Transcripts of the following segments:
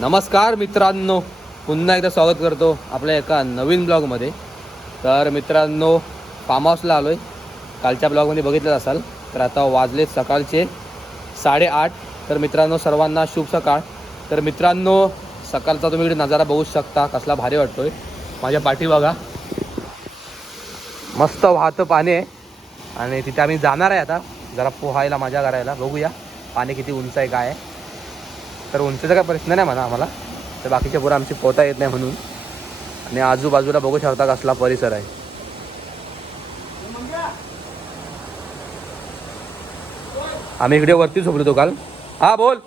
नमस्कार मित्रांनो, पुन्हा एकदा स्वागत करतो आपल्या एका नवीन ब्लॉगमध्ये. तर मित्रांनो, फार्म हाऊसला आलो आहे. कालच्या ब्लॉगमध्ये बघितलं असाल. तर आता वाजले सकाळचे 8:30. तर मित्रांनो, सर्वांना शुभ सकाळ. तर मित्रांनो, सकाळचा तुम्ही इकडे नजारा बघू शकता, कसला भारी वाटतोय. माझ्या पाठी बघा, मस्त वाहतं पाणी आहे. आणि तिथे आम्ही जाणार आहे आता जरा पोहायला, मजा करायला. बघूया पाणी किती उंच आहे, काय आहे. तर उंचीचा काय प्रश्न नाही म्हणा आम्हाला, तर बाकीच्या पुढं आमची पोहता येत नाही म्हणून. आणि आजूबाजूला बघू शकता कसला परिसर आहे. आम्ही इकडे वरती झोपलो काल. हा बोल.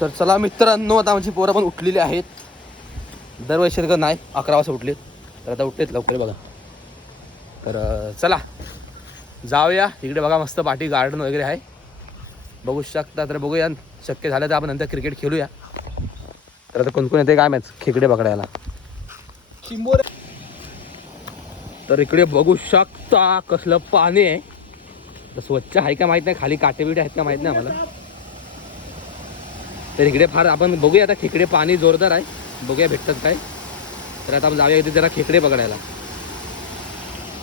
तर चला मित्रांनो, आता आमची पोरं पण उठलेली आहेत. दरवर्षी नाही 11 वाजता उठले, तर आता उठलेत लवकर बघा. तर चला जाऊया. इकडे बघा मस्त पाठी गार्डन वगैरे आहे, बघू शकता. तर बघूया, शक्य झालं तर आपण नंतर क्रिकेट खेळूया. तर आता कोणकोण येते काय मॅच खेकडे पकडायला. तर इकडे बघू शकता कसलं पाणी आहे. तर स्वच्छ आहे का माहीत नाही, खाली काटे बिटे आहेत का माहीत नाही आम्हाला. तर इकडे फार आपण बघूया आता खेकडे, पाणी जोरदार आहे, बघूया भेटतात काय. तर आता आपण जाऊया इथे जरा खेकडे पकडायला.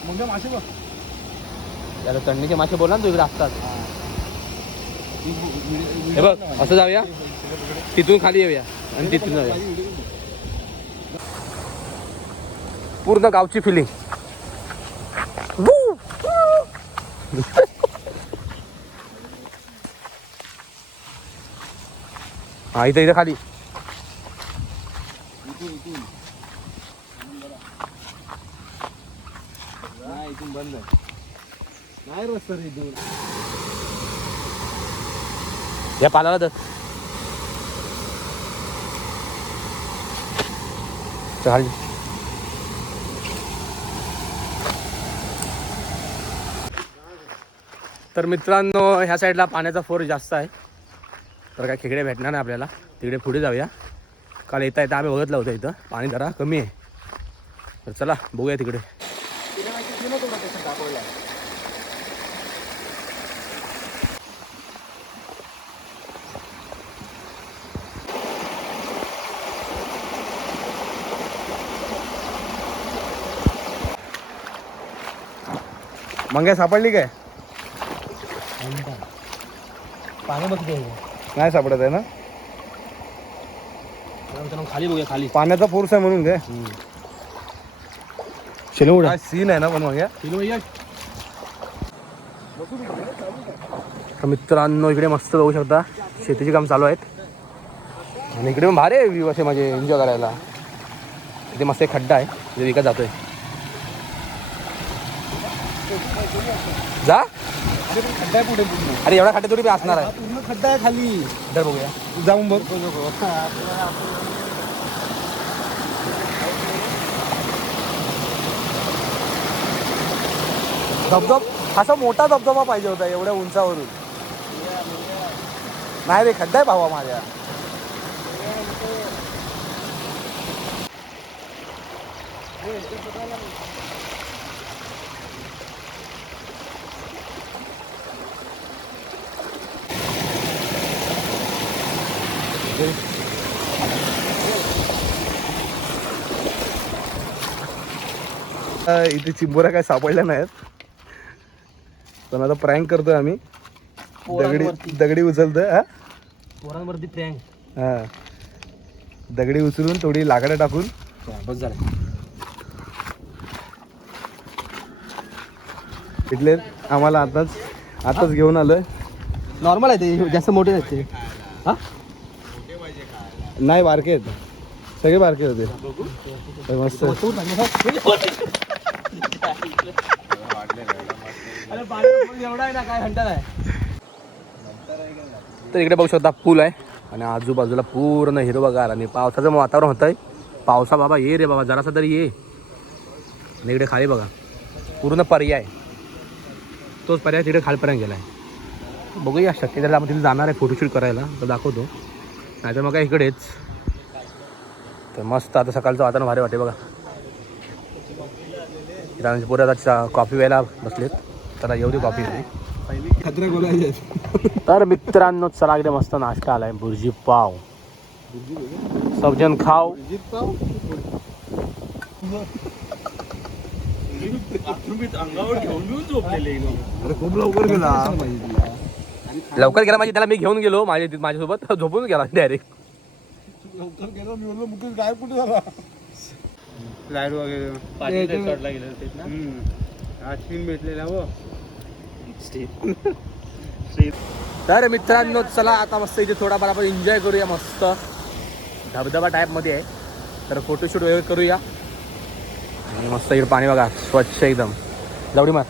मग मासे बघ, त्याला तंडीचे मासे बोला ना तू, इकडे असतात. हे बघ, असं जाऊया, तिथून खाली येऊया आणि तिथून जाऊया. पूर्ण गावची फिलिंग. हा इथं इथं खाली. इथून बंद नाही रस्ता रे दूर. या पालाला तर चालेल. तर मित्रांनो, ह्या साईडला पाण्याचा फोर्स जास्त आहे, तर काय खेकडे भेटणार नाही आपल्याला. तिकडे पुढे जाऊया. काल येता येता आम्ही बघितलं होतं, इथं पाणी जरा कमी आहे. तर चला बघूया तिकडे. मंग्या सापडली काय? पाणी बघते नाही सापडत आहे ना. खाली बघूया, खाली पाण्याचा फोर्स आहे म्हणून काय. काय सीन आहे ना पण मंग्या. मित्रांनो, इकडे मस्त बघू शकता शेतीचे काम चालू आहेत. आणि इकडे पण भारी आहे व्ह्यू, असे म्हणजे एन्जॉय करायला. इथे मस्त एक खड्डा आहे, तिथे विकत जातोय. जा खड्डा पुढे. अरे एवढा खड्डा थोडी मी असणार आहे, पूर्ण खड्डा आहे खाली. तर बघूया, जाऊन बघ. धबधब असा मोठा धबधबा पाहिजे होता एवढ्या उंचावरून. नाही रे, खड्डा आहे भावा माझ्या. इथे चिंबोऱ्या काय सापडल्या नाहीत, पण आता प्रँक करतोय आम्ही. दगडी उचलतोय. हा, पोरांवरती प्रँक. हा, दगडी उचलून थोडी लाकडं टाकून बस झालं. इथले आम्हाला आताच घेऊन आलं. नॉर्मल आहे ते, जास्त मोठे आहेत ते. हा नाही, बारके आहेत सगळे, बारके होते मस्त. तर इकडे बघू शकता पूल आहे, आणि आजूबाजूला पूर्ण हिरवगार आणि पावसाचं वातावरण होतंय. पावसा बाबा ये रे बाबा, जरासा तरी ये. आणि इकडे खाली बघा पूर्ण पर्याय, तोच पर्याय तिकडे खालपर्यंत गेला आहे. बघूया शक्य झालं आपण तिथे जाणार आहे फोटोशूट करायला, तर दाखवतो. नाहीतर मग काय इकडेच. तर मस्त आता सकाळचं वातावरण भारी वाटते बघा. इराणची पोरं आता कॉफी प्यायला बसलेत. त्याला येऊ दे कॉफी. तर मित्रांनो चला इकडे मस्त नाश्ता आलाय, भुर्जी पाव. सबजण खाव. लवकर गेला माझी, त्याला मी घेऊन गेलो माझ्यासोबत, झोपून गेला डायरेक्ट. लवकर गेलो मी, म्हणलो मुकेश गायब कुठे झाला. लाईट वगैरे आईस्क्रीम भेटलेला हो. तर मित्रांनो चला आता मस्त इथे थोडाफार आपण एन्जॉय करूया. मस्त धबधबा टाईपमध्ये आहे, तर फोटोशूट वगैरे करूया. आणि मस्त इकडे पाणी बघा स्वच्छ एकदम. जावडी मार.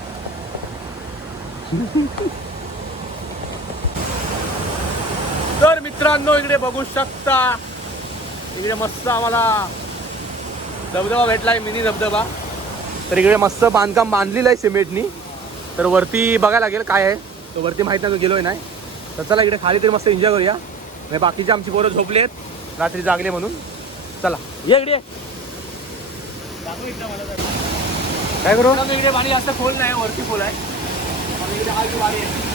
तर मित्रांनो इकडे बघू शकता, इकडे मस्त आम्हाला धबधबा भेटलाय, मिनी धबधबा. तर इकडे मस्त बांधकाम बांधलेलं आहे सिमेंटनी. तर वरती बघायला लागेल काय आहे, तर वरती माहीत नाही, गेलोय नाही. तर चला इकडे खाली तरी मस्त एन्जॉय करूया. म्हणजे बाकीचे आमची पोरं झोपलेत, रात्री जागले म्हणून. चला ये इकडे. काय करू इकडे पाणी जास्त खोल नाही, वरती खोल आहे. इकडे खाली पाणी आहे.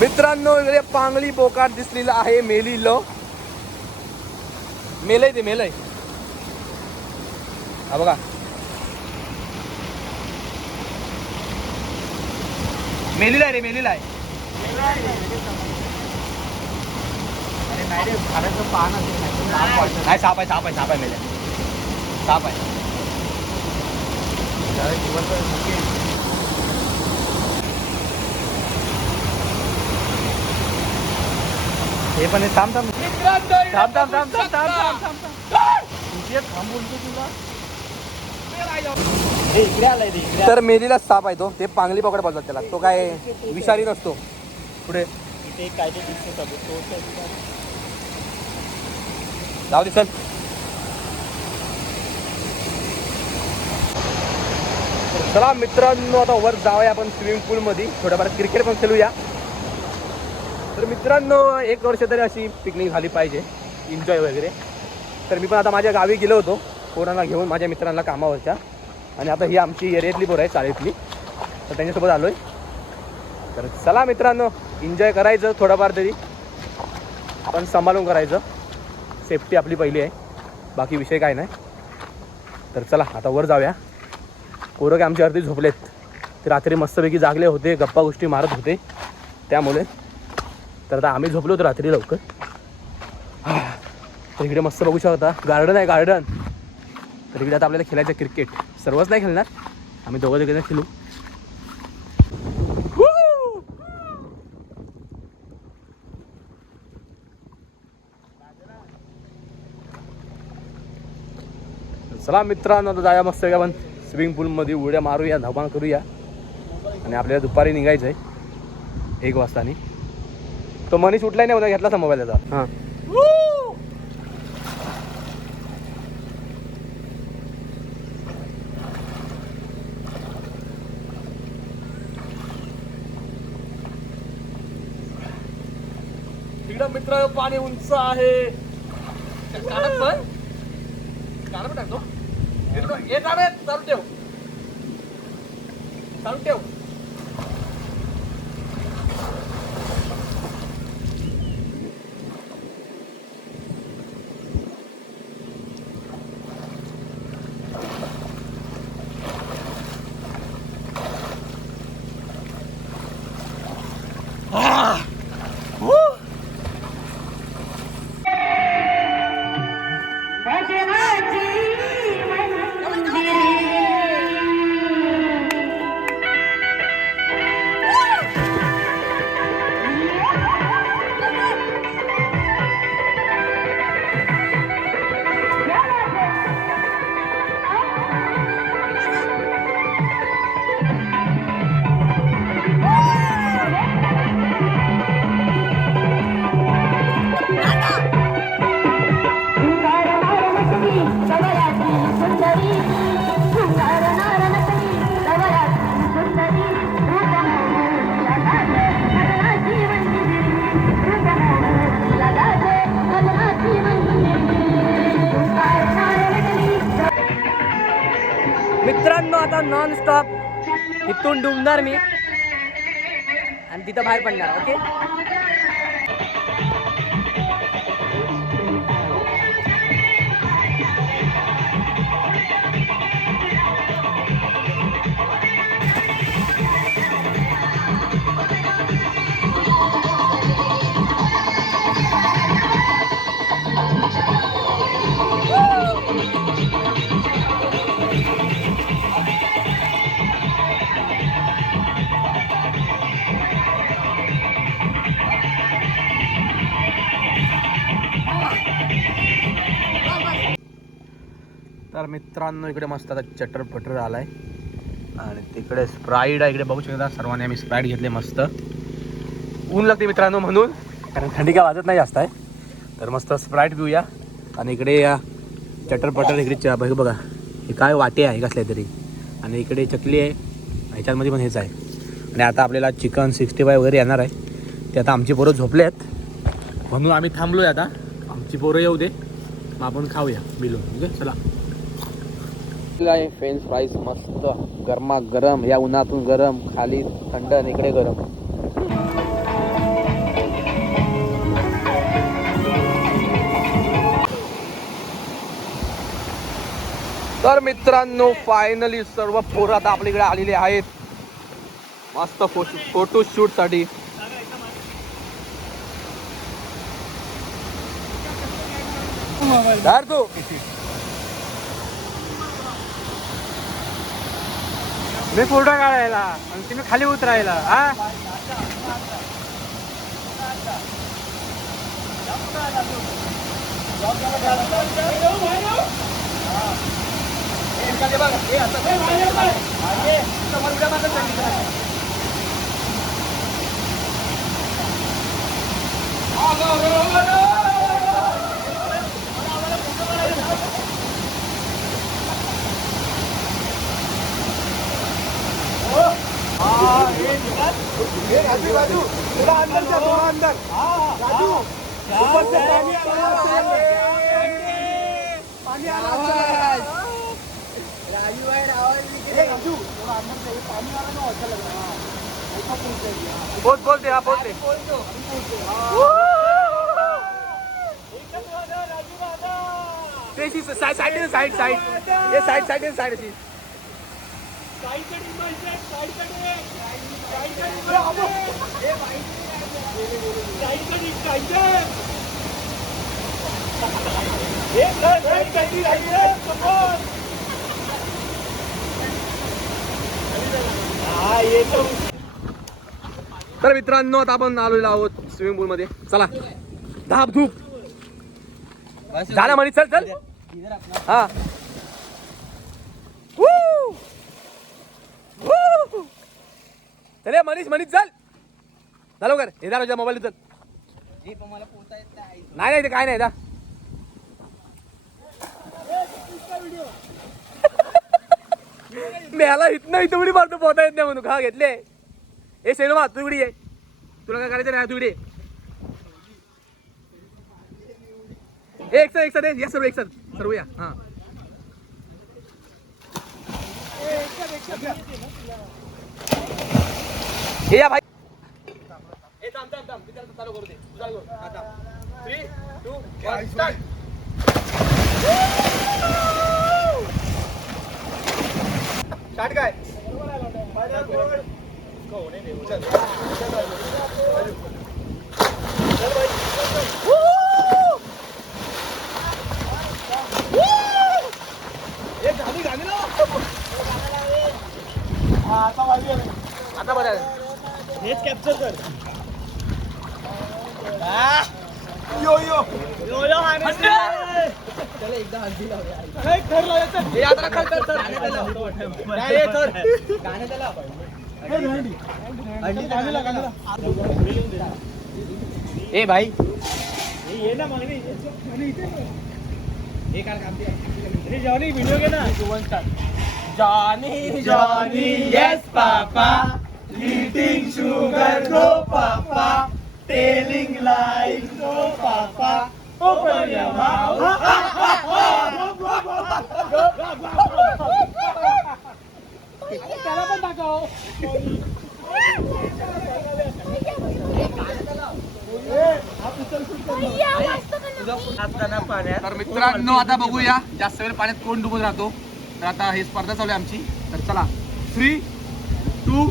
मित्रांनो इकडे पांगली बोकाट दिसलेलं आहे, मेलीलं. मेलय ते मेलय, हा बघा. मेलीला आहे रे, मेलीला आहे. अरे नाही रे, खाण्याचं पान नाही. साप आहे, साप आहे, साप आहे, मेल्या साप आहे. हे पण थांब थांब थांब थांब थांब थांब थांब थांब बोलतो तुला. तर मेलीला साप आहे तो, ते पांगली पकड बोलतात त्याला. तो काय विषारी नसतो. पुढे काय जाऊ दे चल. चला मित्रांनो आता वर जाऊया आपण स्विमिंग पूलमध्ये, थोडंफार क्रिकेट पण खेळूया. तर मित्रांनो 1 वर्ष तरी अशी पिकनिक झाली पाहिजे, एन्जॉय वगैरे. तर मी पण आता माझ्या गावी गेलो होतो पोरांना घेऊन, माझ्या मित्रांना कामावरच्या. आणि आता ही आमची एरियातली पोरं आहे, चाळीतली. तर त्यांच्यासोबत आलो आहे. तर चला मित्रांनो एन्जॉय करायचं थोडंफार तरी, पण सांभाळून करायचं. सेफ्टी आपली पहिली आहे, बाकी विषय काय नाही. तर चला आता वर जाऊया. पोरं काय आमच्या अर्धी झोपलेत, ते रात्री मस्तपैकी जागले होते, गप्पा गोष्टी मारत होते त्यामुळे. तर आता आम्ही झोपलो होतो रात्री लवकर. तर इकडे मस्त बघू शकता गार्डन आहे, गार्डन. तर इकडे आता आपल्याला खेळायचं क्रिकेट. सर्वच नाही खेळणार, आम्ही दोघं तिकडे खेळू. चला मित्रांनो आता जाऊया मस्त आपण स्विमिंग पूलमध्ये, उड्या मारूया, धमाल करूया. आणि आपल्याला दुपारी निघायचं आहे 1 वाजता. तो मनीष उठलाय नाही, उद्या घेतला मोबाईल त्याचा. हां इकडं मित्र पाणी उंच आहे. काढत पण टाकतो. हे चालू ठेव, चालू ठेव. मित्रांनो आता नॉन स्टॉप इथून डुंबणार मी आणि तिथं बाहेर पडणार. ओके. तर मित्रांनो इकडे मस्त आता चटर आलाय आणि तिकडे स्प्राईट आहे. इकडे बघू शकता सर्वांनी आम्ही स्प्राईट घेतले. मस्त ऊन लागते मित्रांनो म्हणून, कारण थंडी काय वाजत नाही जास्त आहे. तर मस्त स्प्राईट पिऊया. आणि इकडे या चटर इकडे बघा हे काय वाटे आहे कसल्या तरी, आणि इकडे चकली आहे, ह्याच्यामध्ये पण हेच आहे. आणि आता आपल्याला चिकन 65 वगैरे येणार आहे. ते आता आमची पोरं झोपले आहेत म्हणून आम्ही थांबलोय. आता आमची पोरं येऊ दे मग आपण खाऊया बिलो. ओके चला. फ्रेंच फ्राईज मस्त गरमा गरम, या उन्हातून गरम, खाली थंड आणि इकडे गरम. तर मित्रांनो फायनली सर्व पोरं आता आपल्याकडे आलेले आहेत मस्त फोटो शूट साठी. तू मी फोटो काढायला आणि तुम्ही खाली उतरायला. हा बोलते हा बोलते. साईड तर मित्रांनो आता आपण आलेलो आहोत स्विमिंग पूल मध्ये. चला धाप धूप झाला म्हणे. चल चल हा चल मनीष चल झालो कर. हे जा मोबाईल चल. नाही ते काय नाही दा. मेला इथं उडी मारतो पोहता येत नाही म्हणून. हा घेतले. ए सेनोमा तू इकडे ये. तुला काय करायचं नाही तू इकडे. एक साथ या सर्व एक साथ सर्व या. हा हे या भाई. ए थांब चालू करू दे. चालू करू आता 3 2 1 स्टार्ट. स्टार्ट काय आता बरं हेच कॅप्चर कर. यो यो यो यो चला एकदा हल्दी लावूया. ए भाई ये ना मागणी हे काय काम ते जॉनी व्हिडिओ घे ना. Johnny yes papa eating sugar no papa telling life no papa open your mouth. त्याला पण दाखव. तर मित्रांनो आता बघूया जास्त वेळ पाण्यात कोण डुबत राहतो. तर आता ही स्पर्धा चालू आहे आमची. तर चला 3, 2,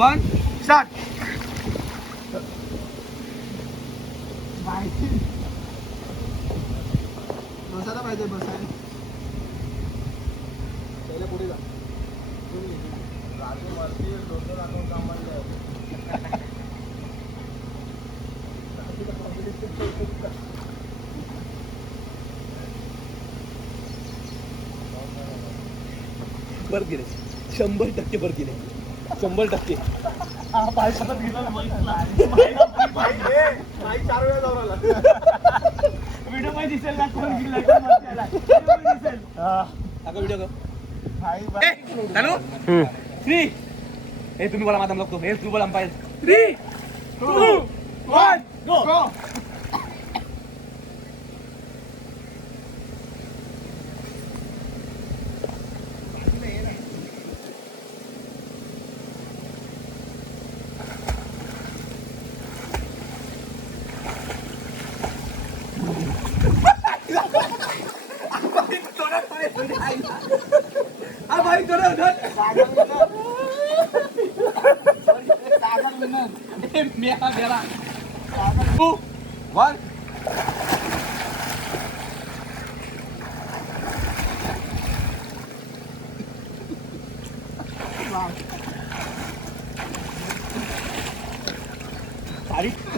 1 स्टार्ट. बसायला पाहिजे बसायला. पहिल्या पुढे जा. बर गेले 100% बर गेले 100%. व्हिडिओ मध्ये दिसेल ना कोण दिसला दिसेल. व्हिडिओ हॅलो 3 हे तुम्ही बोला माझा बघतो. हे तू बोला अंपायर. 3, 2, 1 गो. मेरा 2, 1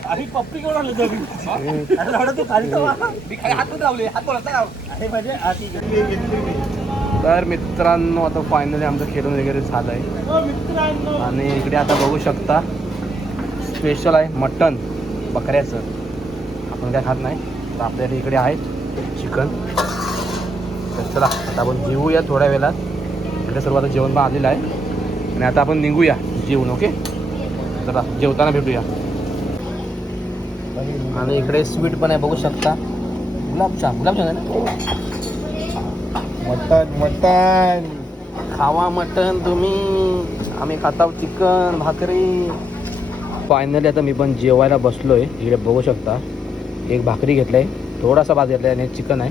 अरे पप्पी कोण आलं तुम्ही? तू खाली मी खाली हात पण लावले. हात बोलत अरे म्हणजे तर मित्रांनो आता फायनली आमचं खेळून वगैरे झालं आहे. मित्रांनो आणि इकडे आता बघू शकता स्पेशल आहे मटन बकऱ्याचं. आपण काय खात नाही तर आपल्याला इकडे आहे चिकन. तर चला आता आपण जेवूया थोड्या वेळात. इकडे सर्व आता जेवण पण आलेलं आहे आणि आता आपण निघूया जेवून. ओके चला जेवताना भेटूया. आणि इकडे स्वीट पण आहे बघू शकता. गुलाबजाम आहे ना. मटन खावा मटन तुम्ही. आम्ही खाताव चिकन भाकरी. फायनली आता मी पण जेवायला बसलो आहे. इकडे बघू शकता एक भाकरी घेतलं आहे थोडासा भात घेतला आहे आणि चिकन आहे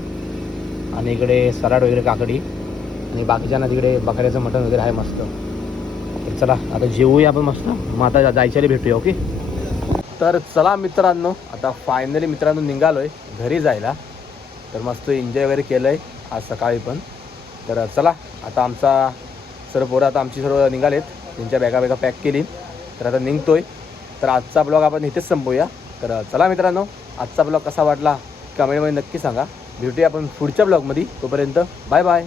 आणि इकडे सलाड वगैरे काकडी आणि बाकीच्यांना तिकडे बकऱ्याचं मटण वगैरे आहे मस्त. तर चला आता जेवूया आपण मस्त. मग आता जायच्याला भेटूया. ओके तर चला मित्रांनो आता फायनली मित्रांनो निघालो आहे घरी जायला. तर मस्त एन्जॉय वगैरे केलं आहे आज सकाळी पण. तर चला आता आमचा सर्व पोरं आता आमची सर्व निघालेत. त्यांच्या बॅगा पॅक केली. तर आता निघतोय. तर आजचा ब्लॉग आपण इथेच संपवूया. तर चला मित्रांनो आजचा ब्लॉग कसा वाटला कमेंटमध्ये नक्की सांगा. भेटूया आपण पुढच्या ब्लॉगमध्ये. तोपर्यंत बाय बाय.